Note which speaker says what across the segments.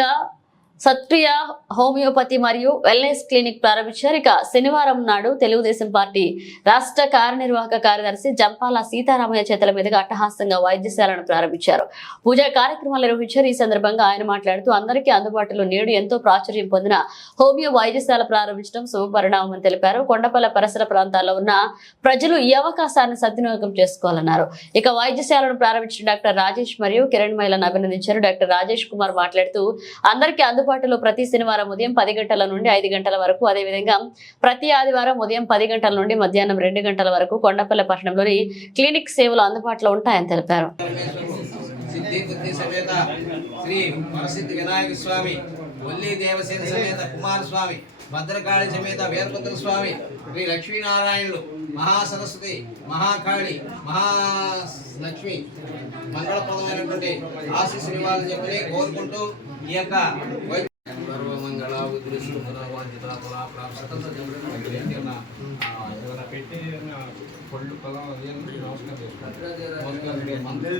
Speaker 1: నూతనంగా సత్ప్రియ హోమియోపతి మరియు wellness clinic ప్రారంభించారు. ఇక శనివారం నాడు తెలుగుదేశం పార్టీ రాష్ట్ర కార్యనిర్వాహక కార్యదర్శి జంపాల సీతారామయ్య చేతుల మీదుగా అట్టహాసంగా వైద్యశాలను ప్రారంభించారు. పూజా కార్యక్రమాలు నిర్వహించారు. ఈ సందర్భంగా ఆయన మాట్లాడుతూ అందరికీ అందుబాటులో నేడు ఎంతో ప్రాచుర్యం పొందిన హోమియో వైద్యశాల ప్రారంభించడం శుభపరిణామని తెలిపారు. కొండపల్ల పరిసర ప్రాంతాల్లో ఉన్న ప్రజలు ఈ అవకాశాన్ని సద్వినియోగం చేసుకోవాలన్నారు. ఇక వైద్యశాలను ప్రారంభించిన డాక్టర్ రాజేష్ మరియు కిరణ్ మహిళను అభినందించారు. డాక్టర్ రాజేష్ కుమార్ మాట్లాడుతూ అందరికీ అందుబాటులో ప్రతి శనివారం ఉదయం పది గంటల నుండి ఐదు గంటల వరకు. అదేవిధంగా ప్రతి ఆదివారం ఉదయం పది గంటల నుండి మధ్యాహ్నం రెండు గంటల వరకు కొండపల్లి పట్టణంలోని క్లినిక్ సేవలు అందుబాటులో ఉంటాయని తెలిపారు.
Speaker 2: శ్రీ వరసిద్ధి వినాయక స్వామి దేవసేన సమేత భద్రకాళి సమేత వీరభద్ర స్వామి శ్రీ లక్ష్మీనారాయణులు మహాసరస్వతి మహాకాళి మహాలక్ష్మి మంగళప్రదమైనటువంటి ఆశీస్సులు ఇవ్వాలని చెప్పి కోరుకుంటూ ఈ యొక్క పెట్టి పళ్ళు పొలం అదేంటి నమస్కారం చేసుకోండి నమస్కారం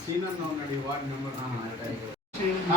Speaker 3: సీనన్న ఉన్నాడు ఈ వార్డు నెంబర్ ఆ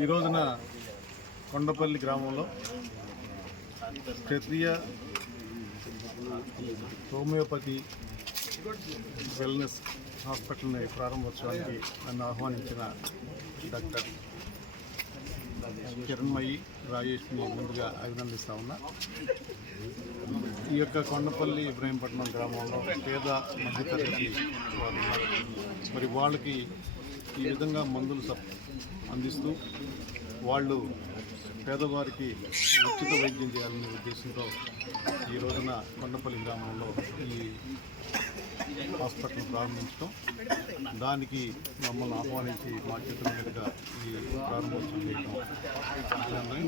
Speaker 3: ఈ రోజున కొండపల్లి గ్రామంలో క్షత్రియ హోమియోపతి వెల్నెస్ హాస్పిటల్ని ప్రారంభోత్సవానికి నన్ను ఆహ్వానించిన డాక్టర్ కిరణ్మయి రాజేష్ని ముందుగా అభినందిస్తా ఉన్నా. ఈ యొక్క కొండపల్లి ఇబ్రాహీంపట్నం గ్రామంలో పేద మధ్యతరగతి వారు మరి వాళ్ళకి ఈ విధంగా మందులు సప్ అందిస్తూ వాళ్ళు పేదవారికి ఉచిత వైద్యం చేయాలనే ఉద్దేశంతో ఈ రోజున కొండపల్లి గ్రామంలో ఈ హాస్పిటల్ ప్రారంభించడం. దానికి మమ్మల్ని ఆహ్వానించి మా చేతుల మీదుగా ఈ ప్రారంభోత్సవం చేయడం మరి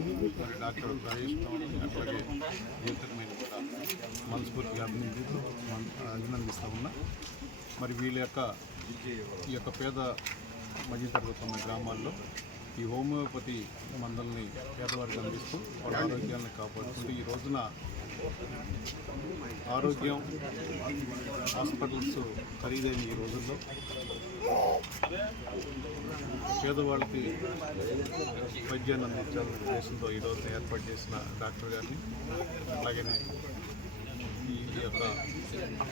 Speaker 3: డాక్టర్ రాజేష్ గౌడ్ అట్లాగే జీవితమైన కూడా మనస్ఫూర్తిగా అభినందిస్తూ అభినందిస్తూ ఉన్నా. మరి వీళ్ళ యొక్క ఈ యొక్క పేద మధ్యతరగతి ఉన్న గ్రామాల్లో ఈ హోమియోపతి మందుల్ని పేదవారికి అందిస్తూ వాళ్ళ ఆరోగ్యాన్ని కాపాడుతుంది ఈ రోజున ఆరోగ్యం హాస్పిటల్స్ ఖరీదైన ఈ రోజుల్లో. పేదవాళ్ళకి వైద్యాన్ని అందించాలనే ఉద్దేశంతో ఈ రోజున ఏర్పాటు చేసిన డాక్టర్ గారిని అలాగే ఈ యొక్క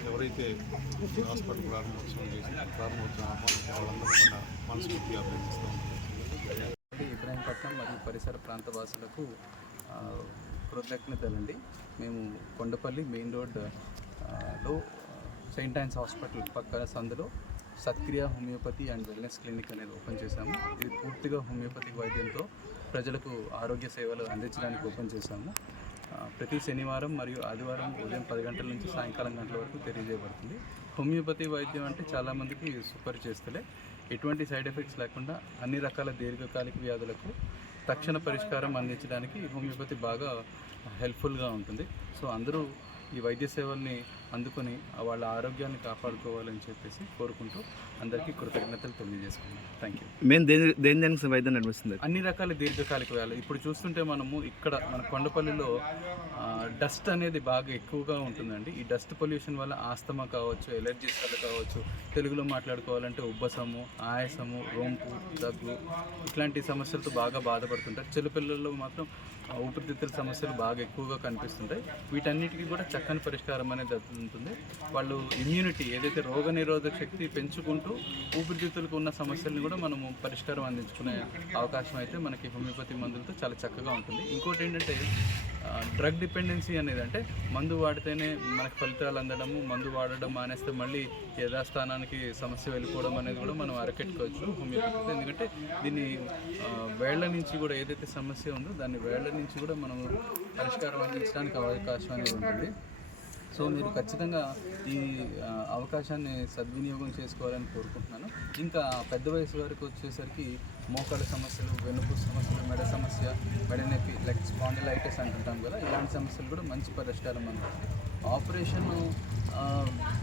Speaker 3: ఎవరైతే హాస్పిటల్ ప్రారంభోత్సవం చేసిన ప్రారంభోత్సవం వాళ్ళందరూ కూడా మనస్ఫూర్తిగా అభినందిస్తాం
Speaker 4: ఇబ్రాహీంపట్నం మరియు పరిసర ప్రాంత వాసులకు ఆ, కృతజ్ఞతలండి. మేము కొండపల్లి మెయిన్ రోడ్లో సెయింట్ ఆన్స్ హాస్పిటల్ పక్కన సందులో Satkriya homeopathy and wellness clinic అనేది ఓపెన్ చేశాము. ఇది పూర్తిగా హోమియోపతి వైద్యంతో ప్రజలకు ఆరోగ్య సేవలు అందించడానికి ఓపెన్ చేశాము. ప్రతి శనివారం మరియు ఆదివారం ఉదయం పది గంటల నుంచి సాయంకాలం గంటల వరకు తెలియజేయబడుతుంది. హోమియోపతి వైద్యం అంటే చాలామందికి సుపరిచేస్తలే ఎటువంటి సైడ్ ఎఫెక్ట్స్ లేకుండా అన్ని రకాల దీర్ఘకాలిక వ్యాధులకు తక్షణ పరిష్కారం అందించడానికి హోమియోపతి బాగా హెల్ప్ఫుల్గా ఉంటుంది. సో అందరూ ఈ వైద్య సేవల్ని అందుకొని వాళ్ళ ఆరోగ్యాన్ని కాపాడుకోవాలని చెప్పేసి కోరుకుంటూ అందరికీ కృతజ్ఞతలు తెలియజేసుకున్నాను థ్యాంక్ యూ
Speaker 5: మేము దేని దేని దానికి వైద్యం నడిపిస్తుంది
Speaker 4: అన్ని రకాల దీర్ఘకాలిక వ్యాధులు. ఇప్పుడు చూస్తుంటే మనము ఇక్కడ మన కొండపల్లిలో డస్ట్ అనేది బాగా ఎక్కువగా ఉంటుందండి. ఈ డస్ట్ పొల్యూషన్ వల్ల ఆస్తమా కావచ్చు ఎలర్జీస్ వల్ల కావచ్చు తెలుగులో మాట్లాడుకోవాలంటే ఉబ్బసము ఆయాసము రొంపు దగ్గు ఇట్లాంటి సమస్యలతో బాగా బాధపడుతుంటారు. చిన్నపిల్లల్లో మాత్రం ఊపిరితిత్తుల సమస్యలు బాగా ఎక్కువగా కనిపిస్తుంటాయి. వీటన్నిటికీ కూడా చక్కని పరిష్కారం అనేది ఉంటుంది. వాళ్ళు ఇమ్యూనిటీ ఏదైతే రోగ నిరోధక శక్తి పెంచుకుంటూ ఊపిరితిత్తులకు ఉన్న సమస్యలను కూడా మనము పరిష్కారం అందించుకునే అవకాశం అయితే మనకి హోమియోపతి మందులతో చాలా చక్కగా ఉంటుంది. ఇంకోటి ఏంటంటే డ్రగ్ డిపెండెన్సీ అనేది అంటే మందు వాడితేనే మనకు ఫలితాలు అందడము మందు వాడడం మానేస్తే మళ్ళీ యథాస్థానానికి సమస్య వెళ్ళిపోవడం అనేది కూడా మనం అరకెట్టుకోవచ్చు హోమియోపతి ఎందుకంటే దీన్ని వేళ్ళ నుంచి కూడా ఏదైతే సమస్య ఉందో దాన్ని వేళ్ళ నుంచి కూడా మనం పరిష్కారం అందించడానికి అవకాశం అనేది ఉంటుంది. సో మీరు ఖచ్చితంగా ఈ అవకాశాన్ని సద్వినియోగం చేసుకోవాలని కోరుకుంటున్నాను. ఇంకా పెద్ద వయసు వారికి వచ్చేసరికి మోకాళ్ళ సమస్యలు వెనుపు సమస్యలు మెడ సమస్య మెడ నొప్పి లైక్ స్పాండిలైటిస్ అంటుంటాం కదా ఇలాంటి సమస్యలు కూడా మంచి పరిష్కారం అనుకుంటుంది ఆపరేషన్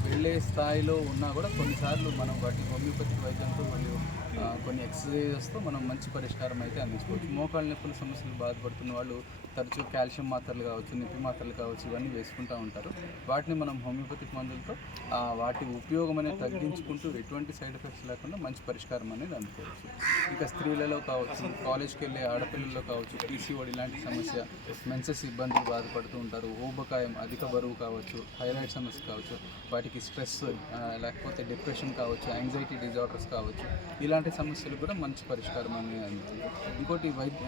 Speaker 4: వెళ్ళే స్థాయిలో ఉన్నా కూడా కొన్నిసార్లు మనం వాటి హోమియోపతి వైద్యంతో మరియు కొన్ని ఎక్సర్సైజెస్తో మనం మంచి పరిష్కారం అయితే అందించుకోవచ్చు. మోకాళ్ళ నొప్పుల సమస్యలు బాధపడుతున్న వాళ్ళు తరచూ కాల్షియం మాత్రలు కావచ్చు నొప్పి మాత్రలు కావచ్చు ఇవన్నీ వేసుకుంటూ ఉంటారు. వాటిని మనం హోమియోపతిక్ మందులతో వాటి ఉపయోగం అనేది తగ్గించుకుంటూ ఎటువంటి సైడ్ ఎఫెక్ట్స్ లేకుండా మంచి పరిష్కారం అనేది అందుకోవచ్చు. ఇంకా స్త్రీలలో కావచ్చు కాలేజ్కి వెళ్ళే ఆడపిల్లల్లో కావచ్చు పీసీఓడి ఇలాంటి సమస్య మెన్సెస్ ఇబ్బందులు బాధపడుతూ ఉంటారు. ఊబకాయం అధిక బరువు కావచ్చు థైరాయిడ్ సమస్య కావచ్చు వాటికి స్ట్రెస్ లేకపోతే డిప్రెషన్ కావచ్చు యాంగ్జైటీ డిజార్డర్స్ కావచ్చు ఇలాంటి సమస్యలు కూడా మంచి పరిష్కారం అనేది అందుతుంది ఇంకోటి వైద్య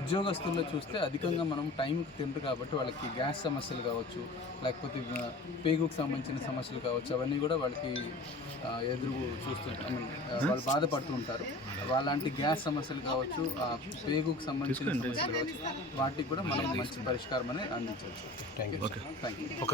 Speaker 4: ఉద్యోగస్తుల్లో చూస్తే అధికంగా మనం టైంకి తింటారు కాబట్టి వాళ్ళకి గ్యాస్ సమస్యలు కావచ్చు లేకపోతే పేగుకు సంబంధించిన సమస్యలు కావచ్చు అవన్నీ కూడా వాళ్ళకి ఎదురు చూస్తూ I mean, ఆ, వాళ్ళు బాధపడుతూ ఉంటారు. వాళ్ళంటి గ్యాస్ సమస్యలు కావచ్చు ఆ పేగుకు సంబంధించిన సమస్యలు కావచ్చు వాటికి కూడా మనం మంచి పరిష్కారం అనేది అందించవచ్చు. Thank you